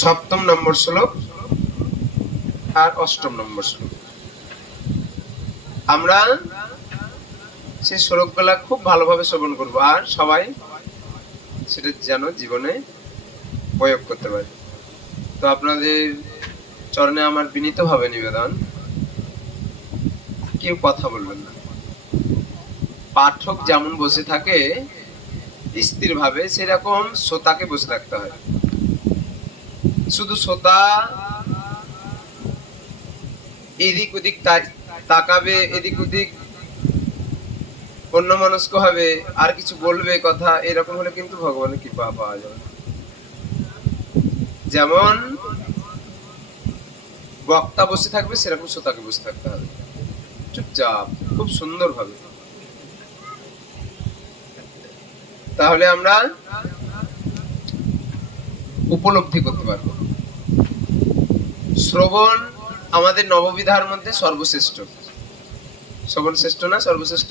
সপ্তম নম্বর শ্লোক আর অষ্টম নম্বর শ্লোক। আমরা সেই শ্লোকগুলা খুব ভালোভাবে শ্রবণ করবো, আর সবাই সেটা যেন জীবনে প্রয়োগ করতে পারে। তো আপনাদের চরণে আমার বিনীতভাবে নিবেদন, কেউ কথা বলবেন না। পাঠক যেমন বসে থাকে স্থির ভাবে, সেরকম শ্রোতাকে বসে থাকতে হয়। শুধু শ্রোতা এদিক ওদিক তাকাবে, এদিক ওদিক অন্যমনস্ক হবে, আর কিছু বলবে কথা, এরকম হলে কিন্তু ভগবানের কৃপা পাওয়া যাবে। যেমন বক্তা বসে থাকবে, সেরকম শ্রোতাকে বসে থাকতে হবে, চুপচাপ, খুব সুন্দর ভাবে। তাহলে আমরা উপলব্ধি করতে পারবো। শ্রবণ আমাদের নববিধার মধ্যে সর্বশ্রেষ্ঠ। শ্রবণ শ্রেষ্ঠ না সর্বশ্রেষ্ঠ?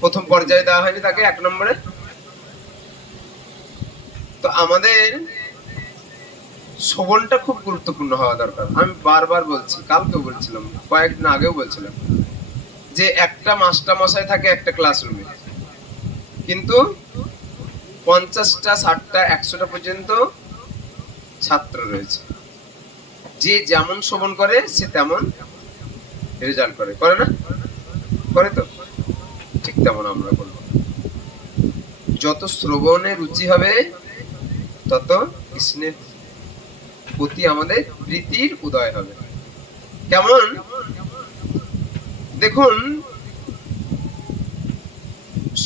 প্রথম পর্যায়ে দেওয়া হয়নি তাকে 1 নম্বরে? তো আমাদের শ্রবণটা খুব গুরুত্বপূর্ণ হওয়া দরকার। আমি বারবার বলছি, কালকেও বলছিলাম, কয়েকদিন আগেও বলছিলাম, যে একটা মাস্টারমশাই থাকে একটা ক্লাসরুমে, কিন্তু 50টা 60টা 100টা পর্যন্ত ছাত্র রয়েছে। যে যেমন শ্রবণ করে সে তেমন রেজাল্ট করে, করে না? করে তো? ঠিক তেমন আমরা করবো। যত শ্রবণে রুচি হবে তত কৃষ্ণের প্রতি আমাদের প্রীতির উদয় হবে। কেমন দেখুন,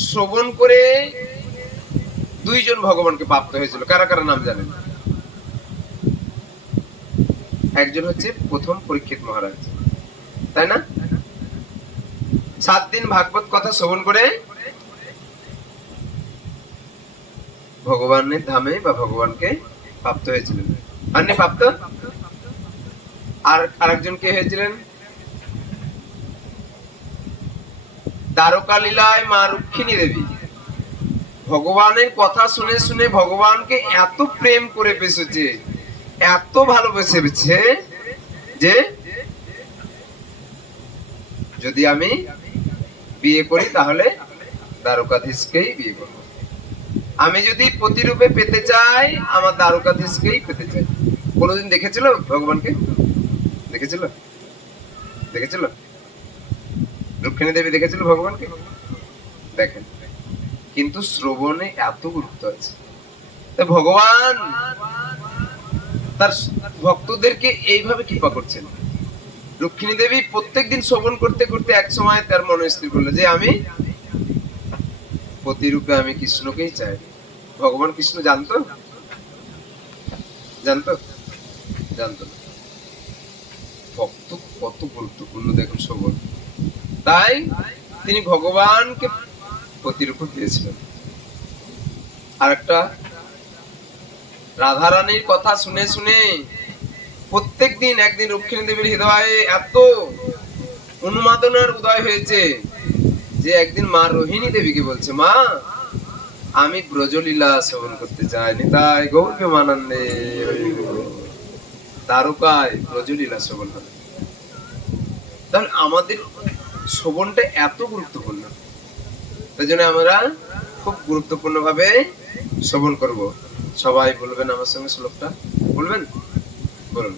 শ্রবণ করে 2 জন ভগবানকে প্রাপ্ত হয়েছিল। কারা কারা নাম জানেন? একজন হচ্ছে প্রথম পরীক্ষিত মহারাজ, তাই না? 7 দিন ভাগবত কথা শ্রবণ করে ভগবানের ধামে বা ভগবানকে প্রাপ্ত হয়েছিলেন। আন্নে প্রাপ্ত। আর আরেকজন কে হয়েছিলেন? দ্বারকা লীলায় মা রুক্মিণী দেবী ভগবানের কথা শুনে শুনে ভগবানকে এত প্রেম করে বেসেছে, এত ভালোবেসেছে যে যদি আমি বিয়ে করি তাহলে দ্বারকাধীশকেই বিয়ে করব। আমি যদি প্রতিরূপে পেতে চাই, আমার দ্বারকাধীশকেই পেতে চাই। কোনোদিন দেখেছিল ভগবানকে? দেখেছিল? দেখেছিল? রুক্মিণী দেবী দেখেছিল ভগবানকে? দেখেন। কিন্তু শ্রবণে এত গুরুত্ব আছে। ভগবান তার ভক্তদেরকে এইভাবে কৃপা করছেন। রুক্মিণী দেবী প্রত্যেকদিন শ্রবণ করতে করতে এক সময় তার মনে স্থির করলো যে আমি প্রতিরূপে আমি কৃষ্ণকেই চাই। ভগবান কৃষ্ণ জানতো? জানতো? জানতো না। ভক্ত কত গুরুত্বপূর্ণ দেখুন শ্রবণ। তাই তিনি ভগবানকে প্রতিরূপে পেয়েছিলেন। আরেকটা, রাধারানীর কথা শুনে শুনে প্রত্যেক দিন একদিন রুক্মিণী দেবীর হৃদয়ে এত উন্মাদনার উদয় হয়েছে যে একদিন মা রোহিণী দেবীকে বলছে, মা আমি ব্রজলীলা শ্রবণ করতে চাই। নিতাই গৌর প্রেমানন্দে দ্বারকায় ব্রজলীলা শ্রবণ হবে। তাহলে আমাদের শ্রবণটা এত গুরুত্বপূর্ণ, তাই জন্য আমরা খুব গুরুত্বপূর্ণ ভাবে শ্রবণ করব। সবাই বলবেন আমার সঙ্গে শ্লোকটা, বলবেন? বলুন।